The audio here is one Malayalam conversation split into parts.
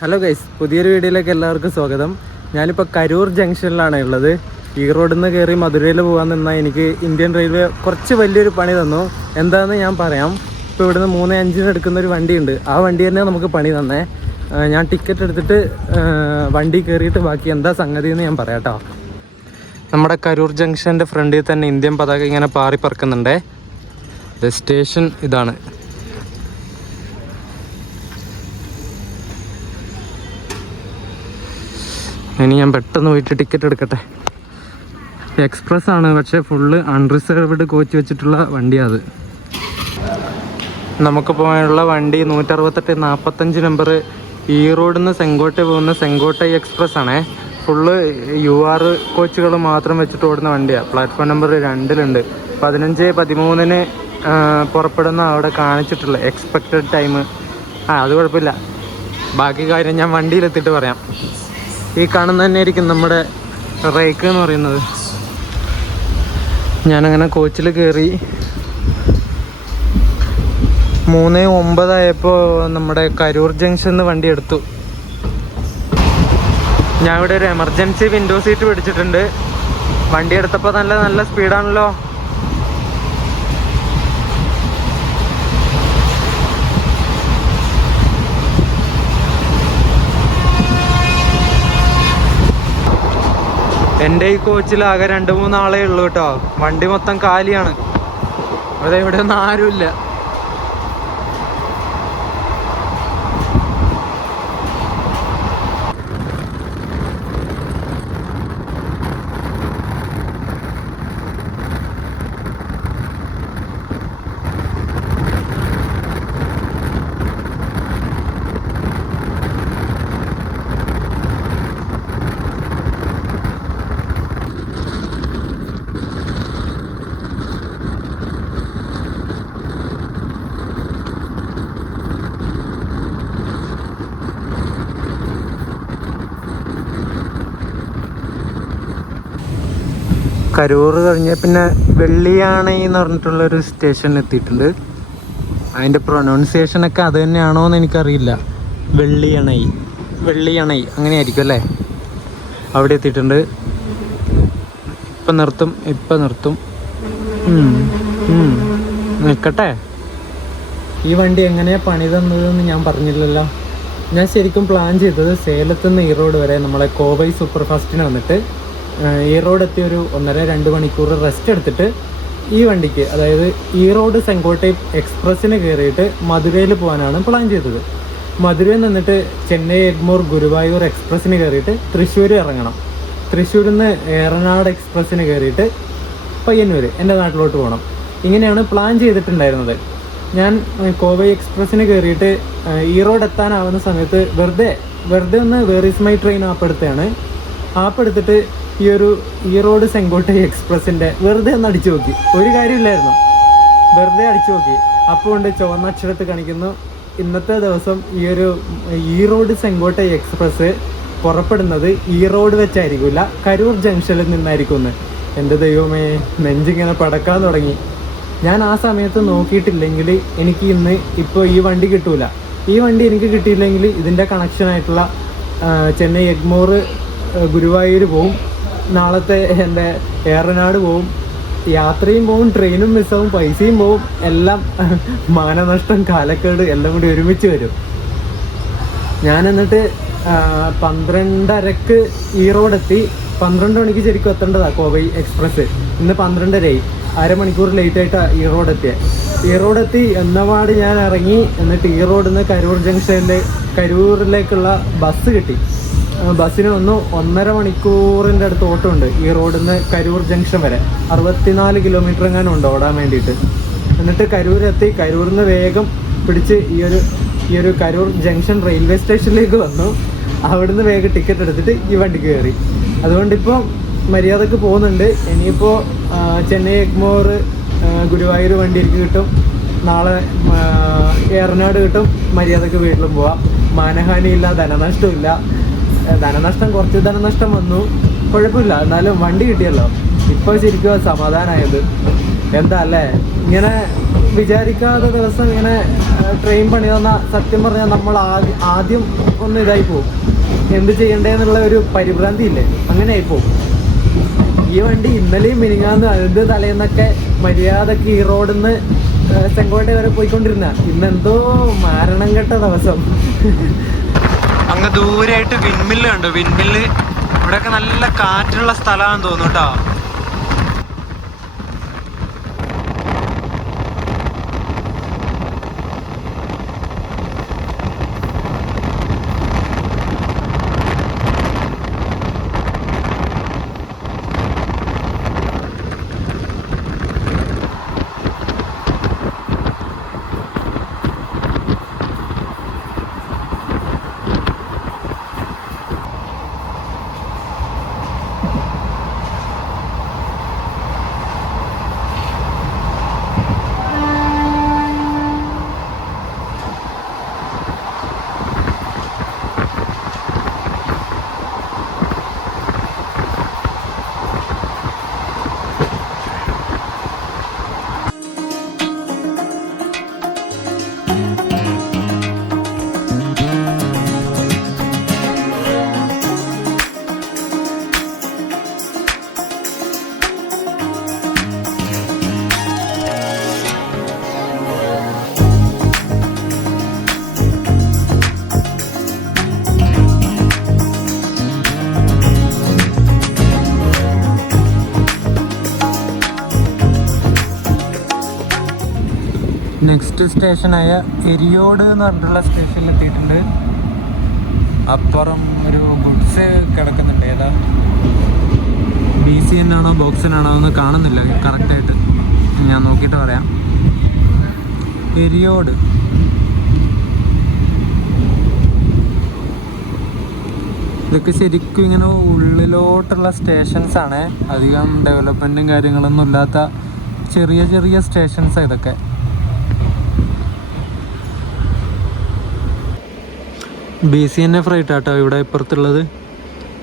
ഹലോ ഗൈസ്, പുതിയൊരു വീഡിയോയിലേക്ക് എല്ലാവർക്കും സ്വാഗതം. ഞാനിപ്പോൾ കരൂർ ജംഗ്ഷനിലാണ് ഉള്ളത്. ഈറോഡിൽ നിന്ന് കയറി മധുരയിൽ പോകാൻ നിന്നാൽ എനിക്ക് ഇന്ത്യൻ റെയിൽവേ കുറച്ച് വലിയൊരു പണി തന്നു. എന്താണെന്ന് ഞാൻ പറയാം. ഇപ്പോൾ ഇവിടുന്ന് 3:05 എടുക്കുന്ന ഒരു വണ്ടിയുണ്ട്. ആ വണ്ടി തന്നെ നമുക്ക് പണി തന്നേ. ഞാൻ ടിക്കറ്റ് എടുത്തിട്ട് വണ്ടി കയറിയിട്ട് ബാക്കി എന്താ സംഗതി എന്ന് ഞാൻ പറയാം കേട്ടോ. നമ്മുടെ കരൂർ ജംഗ്ഷൻ്റെ ഫ്രണ്ടിൽ തന്നെ ഇന്ത്യൻ പതാക ഇങ്ങനെ പാറി പറക്കുന്നുണ്ട്. സ്റ്റേഷൻ ഇതാണ്. ഇനി ഞാൻ പെട്ടെന്ന് പോയിട്ട് ടിക്കറ്റ് എടുക്കട്ടെ. എക്സ്പ്രസ് ആണ്, പക്ഷേ ഫുള്ള് അൺറിസർവ്ഡ് കോച്ച് വെച്ചിട്ടുള്ള വണ്ടിയാണ് അത്. നമുക്ക് പോകാനുള്ള വണ്ടി 168-45 നമ്പർ ഈറോഡിൽ നിന്ന് സെങ്കോട്ടെ പോകുന്ന സെങ്കോട്ടെ എക്സ്പ്രസ് ആണേ. ഫുള്ള് UR കോച്ചുകൾ മാത്രം വെച്ചിട്ട് ഓടുന്ന വണ്ടിയാണ്. പ്ലാറ്റ്ഫോം നമ്പർ 2 15-13 പുറപ്പെടുന്ന അവിടെ കാണിച്ചിട്ടുള്ള എക്സ്പെക്റ്റഡ് ടൈം. അത് കുഴപ്പമില്ല, ബാക്കി കാര്യം ഞാൻ വണ്ടിയിലെത്തിയിട്ട് പറയാം. ഈ കാണുന്ന തന്നെ ആയിരിക്കും നമ്മുടെ റേക്ക് എന്ന് പറയുന്നത്. ഞാനങ്ങനെ കോച്ചിൽ കയറി 3:09 ആയപ്പോൾ നമ്മുടെ കരൂർ ജംഗ്ഷനിൽ വണ്ടി എടുത്തു. ഞാൻ ഇവിടെ ഒരു എമർജൻസി വിൻഡോ സീറ്റ് പിടിച്ചിട്ടുണ്ട്. വണ്ടി എടുത്തപ്പോൾ നല്ല സ്പീഡാണല്ലോ. എൻ്റെ ഈ കോച്ചിൽ ആകെ 2-3 ആളേ ഉള്ളൂ കേട്ടോ. വണ്ടി മൊത്തം കാലിയാണ്. അവിടെ ഇവിടെ ഒന്നും ആരുമില്ല. കരൂർ കഴിഞ്ഞ പിന്നെ വെള്ളിയാണൈ എന്ന് പറഞ്ഞിട്ടുള്ളൊരു സ്റ്റേഷനിൽ എത്തിയിട്ടുണ്ട്. അതിൻ്റെ പ്രൊനൗൺസിയേഷനൊക്കെ അത് തന്നെയാണോ എന്ന് എനിക്കറിയില്ല. വെള്ളിയണൈ അങ്ങനെയായിരിക്കും അല്ലേ. അവിടെ എത്തിയിട്ടുണ്ട്. ഇപ്പം നിർത്തും. നിൽക്കട്ടെ. ഈ വണ്ടി എങ്ങനെയാണ് പണി തന്നതെന്ന് ഞാൻ പറഞ്ഞില്ലല്ലോ. ഞാൻ ശരിക്കും പ്ലാൻ ചെയ്തത് സേലത്ത് നിന്ന് ഈറോഡ് വരെ നമ്മളെ കോവൈ സൂപ്പർ ഫാസ്റ്റിന് വന്നിട്ട് ഈറോഡ് എത്തി ഒരു 1.5-2 മണിക്കൂർ റെസ്റ്റ് എടുത്തിട്ട് ഈ വണ്ടിക്ക്, അതായത് ഈറോഡ് സെങ്കോട്ടെ എക്സ്പ്രസ്സിന് കയറിയിട്ട് മധുരയിൽ പോകാനാണ് പ്ലാൻ ചെയ്തത്. മധുരയിൽ നിന്നിട്ട് ചെന്നൈ എഗ്മോർ ഗുരുവായൂർ എക്സ്പ്രസ്സിന് കയറിയിട്ട് തൃശ്ശൂർ ഇറങ്ങണം. തൃശ്ശൂരിൽ നിന്ന് ഏറനാട് എക്സ്പ്രസ്സിന് കയറിയിട്ട് പയ്യന്നൂർ എൻ്റെ നാട്ടിലോട്ട് പോകണം. ഇങ്ങനെയാണ് പ്ലാൻ ചെയ്തിട്ടുണ്ടായിരുന്നത്. ഞാൻ കോവൈ എക്സ്പ്രസ്സിന് കയറിയിട്ട് ഈറോഡ് എത്താനാവുന്ന സമയത്ത് വെറുതെ ഒന്ന് where is my train app എടുത്തിട്ട് ഈ ഒരു ഈറോഡ് സെങ്കോട്ടെ എക്സ്പ്രസിൻ്റെ വെറുതെ ഒന്ന് അടിച്ചു നോക്കി. ഒരു കാര്യമില്ലായിരുന്നു, വെറുതെ അടിച്ചു നോക്കി. അപ്പോൾ കൊണ്ട് ചുവന്ന അക്ഷരത്ത് കാണിക്കുന്നു, ഇന്നത്തെ ദിവസം ഈ ഒരു ഈറോഡ് സെങ്കോട്ടെ എക്സ്പ്രസ് പുറപ്പെടുന്നത് ഈറോഡ് വെച്ചായിരിക്കില്ല, കരൂർ ജംഗ്ഷനിൽ നിന്നായിരിക്കും എന്ന്. എൻ്റെ ദൈവമേ, നെഞ്ചിങ്ങനെ പടക്കാൻ തുടങ്ങി. ഞാൻ ആ സമയത്ത് നോക്കിയിട്ടില്ലെങ്കിൽ എനിക്ക് ഇപ്പോൾ ഈ വണ്ടി കിട്ടൂല. ഈ വണ്ടി എനിക്ക് കിട്ടിയില്ലെങ്കിൽ ഇതിൻ്റെ കണക്ഷനായിട്ടുള്ള ചെന്നൈ എഗ്മോർ ഗുരുവായൂർ പോവും, നാളത്തെ എൻ്റെ ഏറനാട് പോവും, യാത്രയും പോവും, ട്രെയിനും മിസ്സാവും, പൈസയും പോവും, എല്ലാം മാനനഷ്ടം, കാലക്കേട് എല്ലാം കൂടി ഒരുമിച്ച് വരും. ഞാൻ എന്നിട്ട് 12:30 ഈറോഡെത്തി. 12 മണിക്ക് ശരിക്കും എത്തേണ്ടതാണ് കോവൈ എക്സ്പ്രസ്. ഇന്ന് 12:30 അരമണിക്കൂർ ലേറ്റായിട്ടാണ് ഈറോഡെത്തി എന്നപാട് ഞാൻ ഇറങ്ങി. എന്നിട്ട് ഈറോഡിൽ നിന്ന് കരൂർ ജംഗ്ഷനിൽ കരൂരിലേക്കുള്ള ബസ് കിട്ടി. ബസ്സിന് 1.5 മണിക്കൂറിൻ്റെ അടുത്ത് ഓട്ടമുണ്ട് ഈ റോഡിൽ നിന്ന് കരൂർ ജംഗ്ഷൻ വരെ. 64 കിലോമീറ്റർ എങ്ങാനും ഉണ്ട് ഓടാൻ വേണ്ടിയിട്ട്. എന്നിട്ട് കരൂരെത്തി. കരൂരിൽ നിന്ന് വേഗം പിടിച്ച് ഈ ഒരു കരൂർ ജംഗ്ഷൻ റെയിൽവേ സ്റ്റേഷനിലേക്ക് വന്നു. അവിടുന്ന് വേഗം ടിക്കറ്റ് എടുത്തിട്ട് ഈ വണ്ടിക്ക് കയറി. അതുകൊണ്ടിപ്പോൾ മര്യാദക്ക് പോകുന്നുണ്ട്. ഇനിയിപ്പോൾ ചെന്നൈ എഗ്മോർ ഗുരുവായൂർ വണ്ടി എനിക്ക് കിട്ടും. നാളെ ഏറനാട് കിട്ടും. മര്യാദക്ക് വീട്ടിലും പോവാം. മാനഹാനിയില്ല, ധനനഷ്ടമില്ല. ധനനഷ്ടം, കുറച്ച് ധനനഷ്ടം വന്നു, കുഴപ്പമില്ല, എന്നാലും വണ്ടി കിട്ടിയല്ലോ. ഇപ്പോൾ ശരിക്കും സമാധാനമായത്. എന്താ അല്ലേ, ഇങ്ങനെ വിചാരിക്കാത്ത ദിവസം ഇങ്ങനെ ട്രെയിൻ പണി തന്ന സത്യം പറഞ്ഞാൽ നമ്മൾ ആദ്യം ഒന്ന് ഇതായി പോകും. എന്ത് ചെയ്യണ്ടേന്നുള്ള ഒരു പരിഭ്രാന്തി ഇല്ലേ, അങ്ങനെ ആയിപ്പോവും. ഈ വണ്ടി ഇന്നലെയും മിനിങ്ങാന്ന് അതിൻ്റെ തലേന്നൊക്കെ മര്യാദക്ക് ഈ റോഡിൽ നിന്ന് ചെങ്കോട്ട വരെ പോയിക്കൊണ്ടിരുന്ന, ഇന്നെന്തോ മാരണം കെട്ട ദിവസം. അങ്ങ് ദൂരെയായിട്ട് വിൻമില്ല് ഉണ്ട്. വിൻമില്ല് ഇവിടെയൊക്കെ നല്ല കാറ്റുള്ള സ്ഥലമാണെന്ന് തോന്നുന്നു കേട്ടോ. നെക്സ്റ്റ് സ്റ്റേഷനായ എരിയോട് എന്ന് പറഞ്ഞിട്ടുള്ള സ്റ്റേഷനിൽ എത്തിയിട്ടുണ്ട്. അപ്പുറം ഒരു ഗുഡ്സ് കിടക്കുന്നുണ്ട്. ഏതാ BCN ആണോ ബോക്സിനാണോ എന്ന് കാണുന്നില്ല കറക്റ്റായിട്ട്, ഞാൻ നോക്കിയിട്ട് പറയാം. എരിയോട് ഇതൊക്കെ ശരിക്കും ഇങ്ങനെ ഉള്ളിലോട്ടുള്ള സ്റ്റേഷൻസാണ്. അധികം ഡെവലപ്മെൻറ്റും കാര്യങ്ങളൊന്നും ഇല്ലാത്ത ചെറിയ ചെറിയ സ്റ്റേഷൻസാണ് ഇതൊക്കെ. BCN ഫ്രൈറ്റ് ആട്ടോ ഇവിടെ ഇപ്പുറത്തുള്ളത്.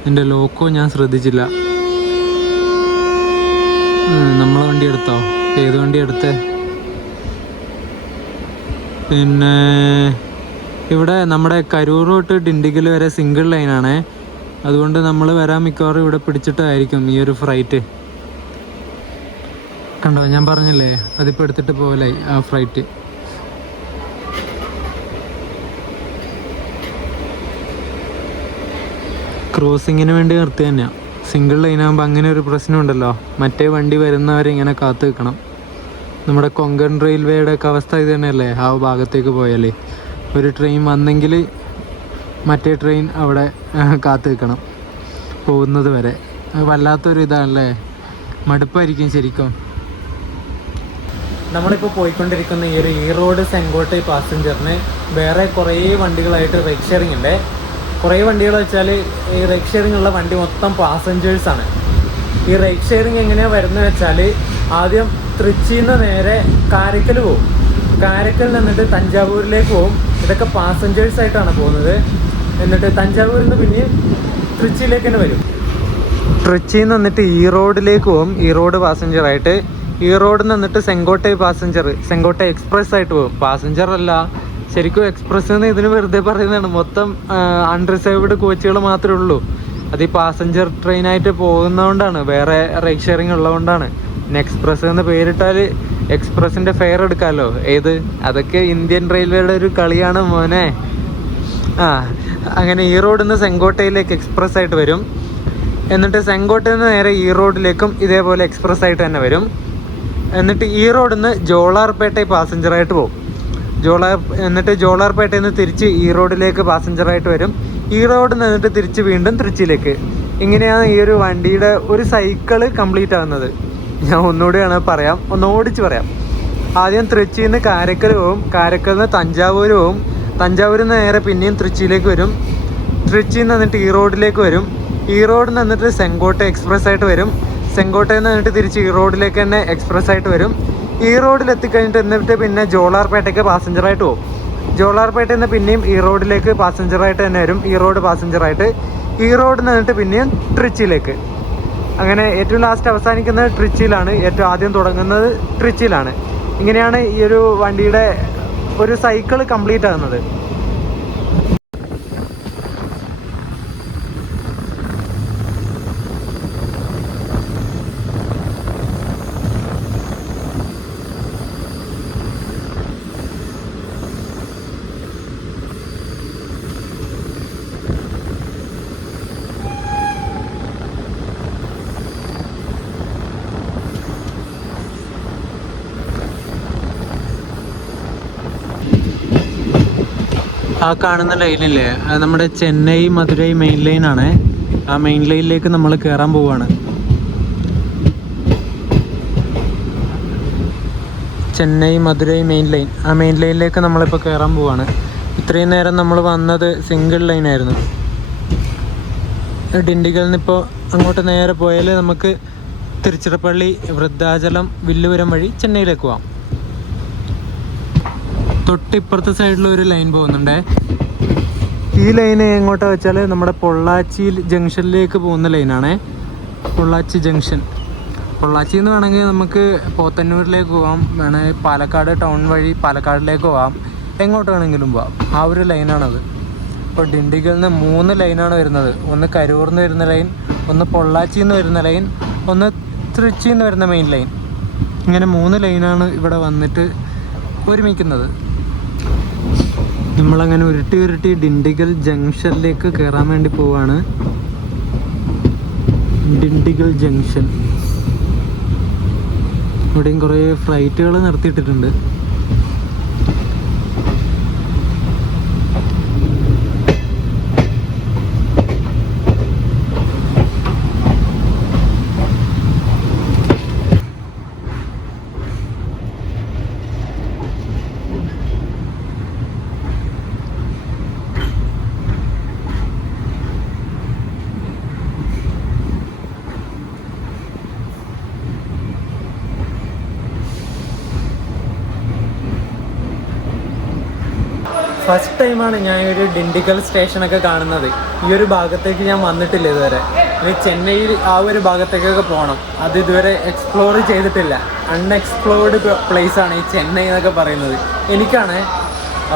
എൻ്റെ ലോക്കോ ഞാൻ ശ്രദ്ധിച്ചില്ല. നമ്മളെ വണ്ടി എടുത്തോ? ഏത് വണ്ടി എടുത്തേ? പിന്നെ ഇവിടെ നമ്മുടെ കരൂർ തൊട്ട് ഡിണ്ടിഗൽ വരെ സിംഗിൾ ലൈനാണേ. അതുകൊണ്ട് നമ്മൾ വരാൻ മിക്കവാറും ഇവിടെ പിടിച്ചിട്ടായിരിക്കും ഈ ഒരു ഫ്രൈറ്റ്. കണ്ടോ, ഞാൻ പറഞ്ഞില്ലേ അതിപ്പോൾ എടുത്തിട്ട് പോകലായി ആ ഫ്രൈറ്റ്. ക്രോസിങ്ങിന് വേണ്ടി നിർത്തി തന്നെയാണ്. സിംഗിൾ ലൈനാകുമ്പോൾ അങ്ങനെ ഒരു പ്രശ്നമുണ്ടല്ലോ, മറ്റേ വണ്ടി വരുന്നവരെ ഇങ്ങനെ കാത്തു നിൽക്കണം. നമ്മുടെ കൊങ്കൺ റെയിൽവേയുടെ ഒക്കെ അവസ്ഥ ഇത് തന്നെയല്ലേ. ആ ഭാഗത്തേക്ക് പോയാൽ ഒരു ട്രെയിൻ വന്നെങ്കിൽ മറ്റേ ട്രെയിൻ അവിടെ കാത്തു നിൽക്കണം പോകുന്നത് വരെ. വല്ലാത്തൊരു ഇതാണല്ലേ, മടുപ്പായിരിക്കും ശരിക്കും. നമ്മളിപ്പോൾ പോയിക്കൊണ്ടിരിക്കുന്ന ഈ ഒരു ഈറോഡ് ചെങ്കോട്ട പാസഞ്ചറിന് വേറെ കുറേ വണ്ടികളായിട്ട് റൈഡ് ഷെയറിംഗ് ഉണ്ട്. കുറേ വണ്ടികൾ വെച്ചാൽ ഈ റൈഡ് ഷെയറിംഗ് ഉള്ള വണ്ടി മൊത്തം പാസഞ്ചേഴ്സാണ്. ഈ റൈഡ് ഷെയറിംഗ് എങ്ങനെയാണ് വരുന്നത് വെച്ചാൽ, ആദ്യം തൃച്ചിയിൽ നിന്ന് നേരെ കാരക്കൽ പോകും. കാരക്കൽ നിന്നിട്ട് തഞ്ചാവൂരിലേക്ക് പോകും. ഇതൊക്കെ പാസഞ്ചേഴ്സായിട്ടാണ് പോകുന്നത്. എന്നിട്ട് തഞ്ചാവൂരിൽ നിന്ന് പിന്നെയും തൃച്ചിയിലേക്ക് തന്നെ വരും. തൃച്ചിയിൽ നിന്ന് വന്നിട്ട് ഈറോഡിലേക്ക് പോകും, ഈറോഡ് പാസഞ്ചറായിട്ട്. ഈറോഡിൽ നിന്നിട്ട് ചെങ്കോട്ട പാസഞ്ചർ, ചെങ്കോട്ട എക്സ്പ്രസ് ആയിട്ട് പോകും. പാസഞ്ചർ അല്ല ശരിക്കും, എക്സ്പ്രസ് എന്ന് ഇതിന് വെറുതെ പറയുന്നതാണ്. മൊത്തം അൺറിസർവ്ഡ് കോച്ചുകൾ മാത്രമേ ഉള്ളൂ. അത് ഈ പാസഞ്ചർ ട്രെയിനായിട്ട് പോകുന്നതുകൊണ്ടാണ്, വേറെ റൈഡ് ഷെയറിംഗ് ഉള്ളതുകൊണ്ടാണ്. പിന്നെ എക്സ്പ്രസ് എന്ന് പേരിട്ടാൽ എക്സ്പ്രസിൻ്റെ ഫെയർ എടുക്കാമല്ലോ. ഏത് അതൊക്കെ ഇന്ത്യൻ റെയിൽവേയുടെ ഒരു കളിയാണ് മോനെ. അങ്ങനെ ഈറോഡിൽ നിന്ന് ചെങ്കോട്ടയിലേക്ക് എക്സ്പ്രസ് ആയിട്ട് വരും. എന്നിട്ട് ചെങ്കോട്ടയിൽ നിന്ന് നേരെ ഈറോഡിലേക്കും ഇതേപോലെ എക്സ്പ്രസ് ആയിട്ട് തന്നെ വരും. എന്നിട്ട് ഈറോഡിൽ നിന്ന് ജോളാർപേട്ട പാസഞ്ചറായിട്ട് പോകും. എന്നിട്ട് ജോളാർപേട്ടയിൽ നിന്ന് തിരിച്ച് ഈറോഡിലേക്ക് പാസഞ്ചറായിട്ട് വരും. ഈറോഡിൽ നിന്നിട്ട് തിരിച്ച് വീണ്ടും തൃച്ചിയിലേക്ക്. ഇങ്ങനെയാണ് ഈ ഒരു വണ്ടിയുടെ ഒരു സൈക്കിള് കംപ്ലീറ്റ് ആകുന്നത്. ഞാൻ ഒന്നുകൂടിയാണ് പറയാം, ഒന്ന് ഓടിച്ച് പറയാം. ആദ്യം തൃച്ചിയിൽ നിന്ന് കാരക്കൽ പോവും, കാരക്കൽ നിന്ന് തഞ്ചാവൂർ പോവും, തഞ്ചാവൂരിൽ നിന്ന് നേരെ പിന്നെയും തൃച്ചിയിലേക്ക് വരും, തൃച്ചിയിൽ നിന്ന് നിന്നിട്ട് ഈറോഡിലേക്ക് വരും, ഈറോഡിൽ നിന്നിട്ട് ചെങ്കോട്ട എക്സ്പ്രസ് ആയിട്ട് വരും, ചെങ്കോട്ടയിൽ നിന്ന് നിന്നിട്ട് തിരിച്ച് ഈറോഡിലേക്ക് തന്നെ എക്സ്പ്രസ് ആയിട്ട് വരും. ഈറോഡിൽ എത്തിക്കഴിഞ്ഞിട്ട് എന്നിട്ട് പിന്നെ ജോളാർപേട്ടയ്ക്ക് പാസഞ്ചറായിട്ട് പോകും. ജോളാർപേട്ടയിൽ നിന്ന് പിന്നെയും ഈറോഡിലേക്ക് പാസഞ്ചറായിട്ട് തന്നെ വരും, ഈറോഡ് പാസഞ്ചറായിട്ട്. ഈറോഡിൽ നിന്നിട്ട് പിന്നെയും തൃച്ചിയിലേക്ക്. അങ്ങനെ ഏറ്റവും ലാസ്റ്റ് അവസാനിക്കുന്നത് ട്രിച്ചിയിലാണ്, ഏറ്റവും ആദ്യം തുടങ്ങുന്നത് ട്രിച്ചിയിലാണ്. ഇങ്ങനെയാണ് ഈ ഒരു വണ്ടിയുടെ ഒരു സൈക്കിൾ കംപ്ലീറ്റ് ആകുന്നത്. ആ കാണുന്ന ലൈനില്ലേ, അത് നമ്മുടെ ചെന്നൈ മധുരൈ മെയിൻ ലൈനാണ്. ആ മെയിൻ ലൈനിലേക്ക് നമ്മൾ കയറാൻ പോവുകയാണ്. ചെന്നൈ മധുരൈ മെയിൻ ലൈൻ, ആ മെയിൻ ലൈനിലേക്ക് നമ്മളിപ്പോൾ കയറാൻ പോവുകയാണ്. ഇത്രയും നേരം നമ്മൾ വന്നത് സിംഗിൾ ലൈനായിരുന്നു. ഡിണ്ടിഗലിൽ നിന്നിപ്പോൾ അങ്ങോട്ട് നേരെ പോയാൽ നമുക്ക് തിരുച്ചിറപ്പള്ളി, വൃദ്ധാചലം, വില്ലുപുരം വഴി ചെന്നൈയിലേക്ക് പോവാം. തൊട്ടിപ്പുറത്തെ സൈഡിൽ ഒരു ലൈൻ പോകുന്നുണ്ടേ. ഈ ലൈന് എങ്ങോട്ടാ വെച്ചാൽ നമ്മുടെ പൊള്ളാച്ചി ജംഗ്ഷനിലേക്ക് പോകുന്ന ലൈനാണേ. പൊള്ളാച്ചി ജംഗ്ഷൻ, പൊള്ളാച്ചി എന്ന് വേണമെങ്കിൽ നമുക്ക് പോത്തന്നൂരിലേക്ക് പോകാം, വേണമെങ്കിൽ പാലക്കാട് ടൗൺ വഴി പാലക്കാടിലേക്ക് പോകാം, എങ്ങോട്ട് വേണമെങ്കിലും പോകാം. ആ ഒരു ലൈനാണത്. ഇപ്പോൾ ഡിണ്ടിഗലിൽ നിന്ന് 3 ലൈനാണ് വരുന്നത്. ഒന്ന് കരൂരിൽ നിന്ന് വരുന്ന ലൈൻ, ഒന്ന് പൊള്ളാച്ചിയിൽ നിന്ന് വരുന്ന ലൈൻ, ഒന്ന് തൃച്ചിയിൽ നിന്ന് വരുന്ന മെയിൻ ലൈൻ. ഇങ്ങനെ 3 ലൈനാണ് ഇവിടെ വന്നിട്ട് ഒരുമിക്കുന്നത്. നമ്മളങ്ങനെ ഉരുട്ടി ഡിണ്ടിഗൽ ജംഗ്ഷനിലേക്ക് കയറാൻ വേണ്ടി പോവാണ്. ഡിണ്ടിഗൽ ജംഗ്ഷൻ, ഇവിടെയും കുറേ ഫ്ലൈറ്റുകൾ നിർത്തിയിട്ടിട്ടുണ്ട്. ഫസ്റ്റ് ടൈമാണ് ഞാൻ ഒരു ഡിണ്ടിഗൽ സ്റ്റേഷനൊക്കെ കാണുന്നത്. ഈ ഒരു ഭാഗത്തേക്ക് ഞാൻ വന്നിട്ടില്ല ഇതുവരെ. ഇനി ചെന്നൈയിൽ ആ ഒരു ഭാഗത്തേക്കൊക്കെ പോകണം, അത് ഇതുവരെ എക്സ്പ്ലോർ ചെയ്തിട്ടില്ല. അൺഎക്സ്പ്ലോർഡ് പ്ലേസാണ് ഈ ചെന്നൈ എന്നൊക്കെ പറയുന്നത് എനിക്കാണ്.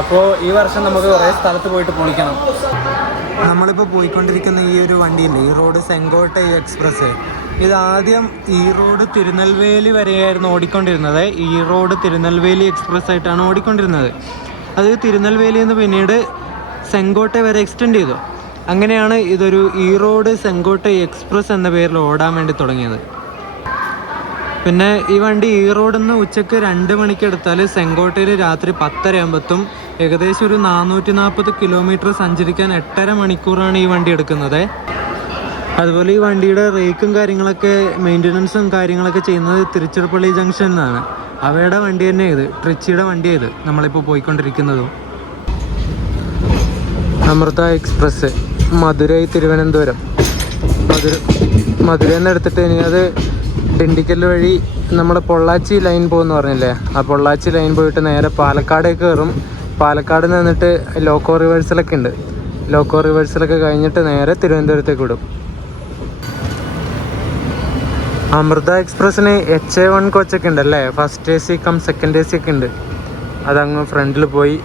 അപ്പോൾ ഈ വർഷം നമുക്ക് കുറേ സ്ഥലത്ത് പോയിട്ട് പൊളിക്കണം. നമ്മളിപ്പോൾ പോയിക്കൊണ്ടിരിക്കുന്ന ഈ ഒരു വണ്ടിയില്ലേ, ഈ റോഡ് സെങ്കോട്ടൈ എക്സ്പ്രസ്, ഇതാദ്യം ഈ റോഡ് തിരുനെൽവേലി വരെയായിരുന്നു ഓടിക്കൊണ്ടിരുന്നത്. ഈ റോഡ് തിരുനെൽവേലി എക്സ്പ്രസ് ആയിട്ടാണ് ഓടിക്കൊണ്ടിരുന്നത്. അത് തിരുനെൽവേലിയിൽ നിന്ന് പിന്നീട് സെങ്കോട്ടൈ വരെ എക്സ്റ്റെൻഡ് ചെയ്തു. അങ്ങനെയാണ് ഇതൊരു ഈ റോഡ് സെങ്കോട്ടൈ എക്സ്പ്രസ് എന്ന പേരിൽ ഓടാൻ വേണ്ടി തുടങ്ങിയത്. പിന്നെ ഈ വണ്ടി ഈ റോഡിൽ നിന്ന് ഉച്ചയ്ക്ക് 2 മണിക്ക് എടുത്താൽ സെങ്കോട്ടയിൽ രാത്രി 10:30 ആകുമ്പോഴത്തും ഏകദേശം ഒരു 440 കിലോമീറ്റർ സഞ്ചരിക്കാൻ 8.5 മണിക്കൂറാണ് ഈ വണ്ടി എടുക്കുന്നത്. അതുപോലെ ഈ വണ്ടിയുടെ റേക്കും കാര്യങ്ങളൊക്കെ മെയിൻ്റനൻസും കാര്യങ്ങളൊക്കെ ചെയ്യുന്നത് തിരുച്ചിറപ്പള്ളി ജംഗ്ഷനിൽ നിന്നാണ്. അവയുടെ വണ്ടി തന്നെ ഇത്, ട്രിച്ചിയുടെ വണ്ടി ഇത് നമ്മളിപ്പോൾ പോയിക്കൊണ്ടിരിക്കുന്നതും. അമൃത എക്സ്പ്രസ് മധുരൈ തിരുവനന്തപുരം, മധുരയിൽ നിന്ന് എടുത്തിട്ട് ഇനി അത് ഡിണ്ടിഗൽ വഴി നമ്മുടെ പൊള്ളാച്ചി ലൈൻ പോകുമെന്ന് പറഞ്ഞില്ലേ, ആ പൊള്ളാച്ചി ലൈൻ പോയിട്ട് നേരെ പാലക്കാടേക്ക് കയറും. പാലക്കാട് നിന്നിട്ട് ലോക്കോ റിവേഴ്സലൊക്കെ ഉണ്ട്, ലോക്കോ റിവേഴ്സലൊക്കെ കഴിഞ്ഞിട്ട് നേരെ തിരുവനന്തപുരത്തേക്ക് വിടും. അമൃത എക്സ്പ്രസ്സിന് HA1 കോച്ചൊക്കെ ഉണ്ടല്ലേ, first AC cum second AC ഒക്കെ ഉണ്ട്. അതങ്ങ് ഫ്രണ്ടിൽ പോയി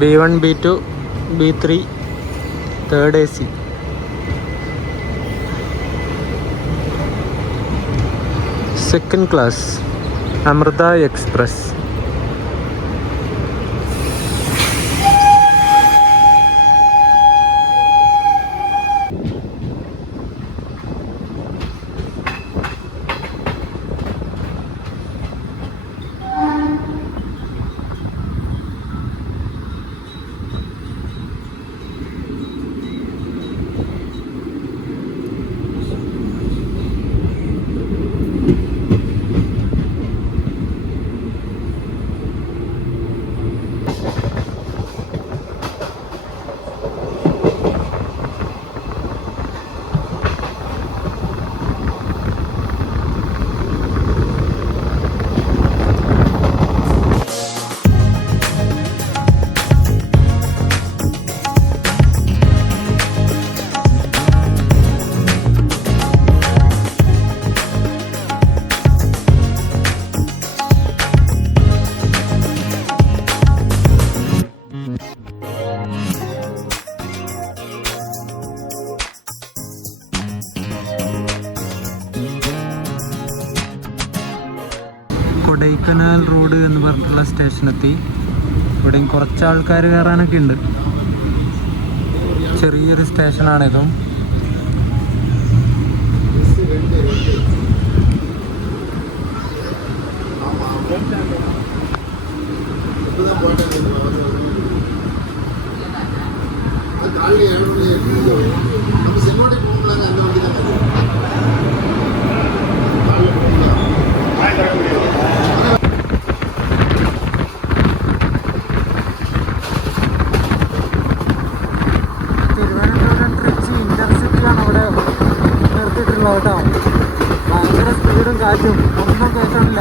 B1 B2 B3 third AC. Second class Amrita express. Kodaikanal road എന്ന് പറഞ്ഞിട്ടുള്ള സ്റ്റേഷനെത്തി. ഇവിടെയും കുറച്ച് ആൾക്കാർ കയറാനൊക്കെ ഉണ്ട്. ചെറിയൊരു സ്റ്റേഷനാണിതും. തിരുവനന്തപുരം ട്രിച്ചി ഇന്റർസിറ്റിയാണ് ഇവിടെ നിർത്തിയിട്ടുള്ളത് കേട്ടോ. ഭയങ്കര സ്പീഡും കാറ്റും ഒന്നും കേൾക്കാനില്ല.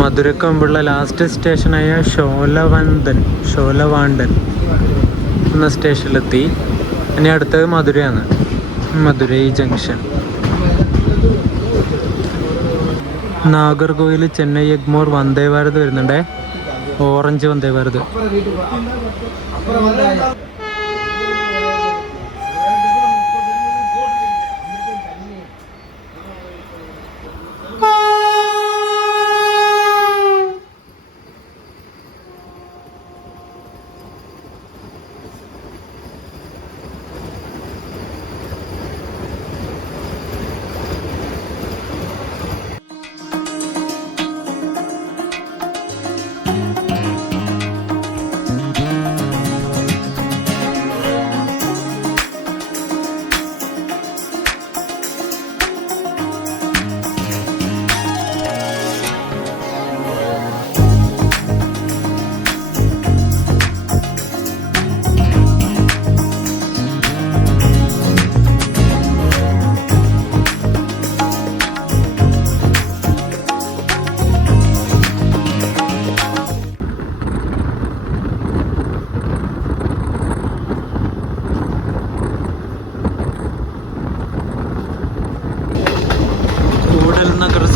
മധുരക്ക് മുമ്പുള്ള ലാസ്റ്റ് സ്റ്റേഷനായ ഷോലവാണ്ടൻ എന്ന സ്റ്റേഷനിലെത്തി. ഇനി അടുത്തത് മധുരയാണ്. മധുരൈ ജംഗ്ഷൻ. നാഗർകോയിൽ ചെന്നൈ എഗ്മോർ വന്ദേ ഭാരത് വരുന്നുണ്ടേ. ഓറഞ്ച് വന്ദേ ഭാരത്.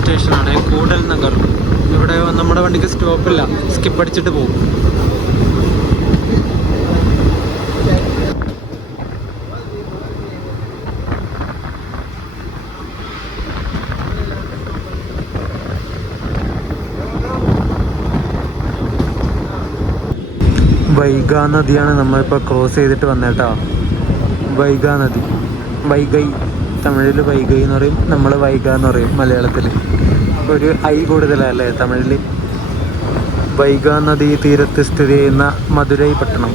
സ്റ്റേഷനാണ് കൂടൽ നഗർ. ഇവിടെ നമ്മുടെ വണ്ടിക്ക് സ്റ്റോപ്പില്ല, സ്കിപ്പ് അടിച്ചിട്ട് പോകും. വൈഗാ നദിയാണ് നമ്മളിപ്പോൾ ക്രോസ് ചെയ്തിട്ട് വന്നേട്ടോ. വൈഗാ നദി, വൈഗൈ തമിഴിൽ വൈഗൈ എന്ന് പറയും, നമ്മൾ വൈഗ എന്ന് പറയും മലയാളത്തിൽ. ഒരു ഐ കൂടുതലല്ലേ തമിഴിൽ. വൈഗാ നദി തീരത്ത് സ്ഥിതി ചെയ്യുന്ന മധുരൈ പട്ടണം.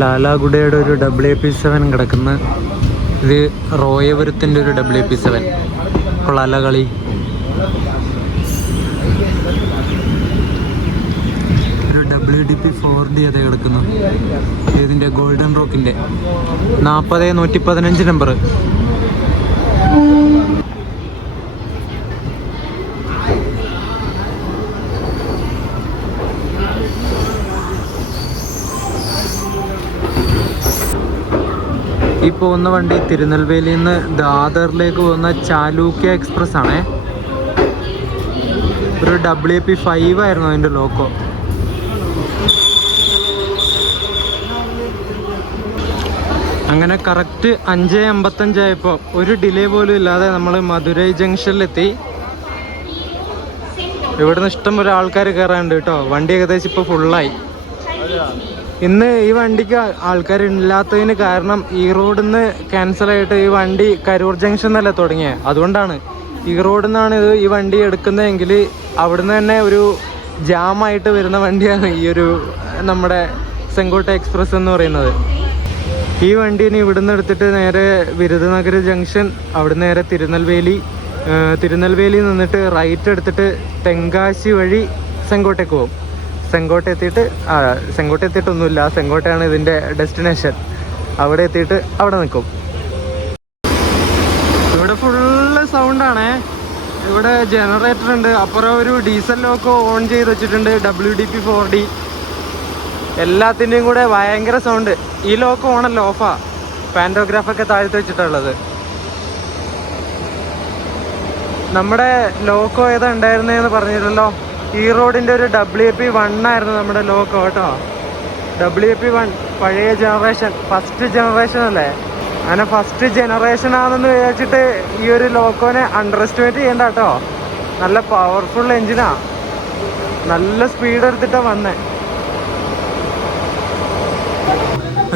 ലാലാഗുഡയുടെ ഒരു WP7 കിടക്കുന്ന ഇത് റോയപുരത്തിൻ്റെ ഒരു WP7 കൊള്ളാല കളി. WDP4D അതെ കിടക്കുന്നു. ഇതിൻ്റെ ഗോൾഡൻ റോക്കിൻ്റെ 40-115 നമ്പർ. ഈ പോകുന്ന വണ്ടി തിരുനെൽവേലിയിൽ നിന്ന് ദാദറിലേക്ക് പോകുന്ന ചാലൂക്യ എക്സ്പ്രസ് ആണേ. ഒരു WP5 ആയിരുന്നു അതിൻ്റെ ലോക്കോ. അങ്ങനെ കറക്റ്റ് 5:55 ആയപ്പോൾ ഒരു ഡിലേ പോലും ഇല്ലാതെ നമ്മൾ മധുരൈ ജംഗ്ഷനിലെത്തി. ഇവിടുന്ന് ഇഷ്ടം പോലെ ആൾക്കാർ കയറാനുണ്ട് കേട്ടോ. വണ്ടി ഏകദേശം ഇപ്പോൾ ഫുള്ളായി. ഇന്ന് ഈ വണ്ടിക്ക് ആൾക്കാരില്ലാത്തതിന് കാരണം ഈ റോഡിൽ നിന്ന് ക്യാൻസലായിട്ട് ഈ വണ്ടി കരൂർ ജംഗ്ഷൻ എന്നല്ലേ തുടങ്ങിയത്. അതുകൊണ്ടാണ് ഈ റോഡിൽ നിന്നാണ് ഈ വണ്ടി എടുക്കുന്നതെങ്കിൽ അവിടുന്ന് തന്നെ ഒരു ജാമായിട്ട് വരുന്ന വണ്ടിയാണ് ഈ ഒരു നമ്മുടെ സെങ്കോട്ട എക്സ്പ്രസ് എന്ന് പറയുന്നത്. ഈ വണ്ടീനെ ഇവിടുന്ന് എടുത്തിട്ട് നേരെ വിരുദനഗർ ജംഗ്ഷൻ, അവിടുന്ന് നേരെ തിരുനെൽവേലി നിന്നിട്ട് റൈറ്റ് എടുത്തിട്ട് തെങ്കാശി വഴി സെങ്കോട്ടയ്ക്ക് പോകും. സെങ്കോട്ട എത്തിയിട്ടൊന്നുമില്ല, സെങ്കോട്ടയാണ് ഇതിൻ്റെ ഡെസ്റ്റിനേഷൻ. അവിടെ എത്തിയിട്ട് അവിടെ നിൽക്കും. ഇവിടെ ഫുള്ള് സൗണ്ടാണേ. ഇവിടെ ജനറേറ്റർ ഉണ്ട്. അപ്പുറം ഒരു ഡീസൽ ലോക്കോ ഓൺ ചെയ്ത് വെച്ചിട്ടുണ്ട്, WDP 4D. എല്ലാത്തിൻ്റെയും കൂടെ ഭയങ്കര സൗണ്ട്. ഈ ലോക്കോ ഓണല്ല, ഓഫാ. പാൻറ്റോഗ്രാഫൊക്കെ താഴ്ത്തി വെച്ചിട്ടുള്ളത്. നമ്മുടെ ലോക്കോ ഏതാ ഉണ്ടായിരുന്നതെന്ന് പറഞ്ഞില്ലല്ലോ. ഈ റോഡിൻ്റെ ഒരു WP1 ആയിരുന്നു നമ്മുടെ ലോക്കോ കേട്ടോ. WP1 പഴയ ജനറേഷൻ, ഫസ്റ്റ് ജനറേഷൻ അല്ലേ. അങ്ങനെ ഫസ്റ്റ് ജനറേഷൻ ആണെന്ന് വിചാരിച്ചിട്ട് ഈ ഒരു ലോക്കോനെ അണ്ടർ എസ്റ്റിമേറ്റ് ചെയ്യണ്ട കേട്ടോ. നല്ല പവർഫുൾ എഞ്ചിനാ, നല്ല സ്പീഡ് എടുത്തിട്ടാണ് വന്നേ.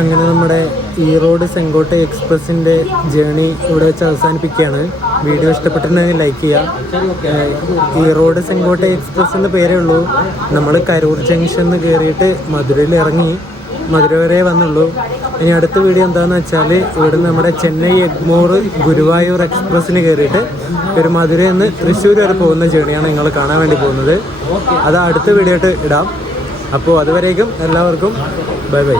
അങ്ങനെ നമ്മുടെ ഈറോഡ് സെങ്കോട്ടെ എക്സ്പ്രസിൻ്റെ ജേണി ഇവിടെ വെച്ച് അവസാനിപ്പിക്കുകയാണ്. വീഡിയോ ഇഷ്ടപ്പെട്ടിട്ടുണ്ടെങ്കിൽ ലൈക്ക് ചെയ്യുക. ഈറോഡ് സെങ്കോട്ടെ എക്സ്പ്രസ് എന്ന് പേരേ ഉള്ളൂ. നമ്മൾ കരൂർ ജംഗ്ഷനിൽ കയറിയിട്ട് മധുരയിൽ ഇറങ്ങി മധുര വരെ വന്നുള്ളൂ. ഇനി അടുത്ത വീഡിയോ എന്താണെന്ന് വെച്ചാൽ ഇവിടുന്ന് നമ്മുടെ ചെന്നൈ എഗ്മോർ ഗുരുവായൂർ എക്സ്പ്രസ്സിന് കയറിയിട്ട് ഒരു മധുരയിൽ നിന്ന് തൃശ്ശൂർ വരെ പോകുന്ന ജേണിയാണ് നിങ്ങൾ കാണാൻ വേണ്ടി പോകുന്നത്. അത് അടുത്ത വീഡിയോ ആയിട്ട് ഇടാം. അപ്പോൾ അതുവരേക്കും എല്ലാവർക്കും ബൈ ബൈ.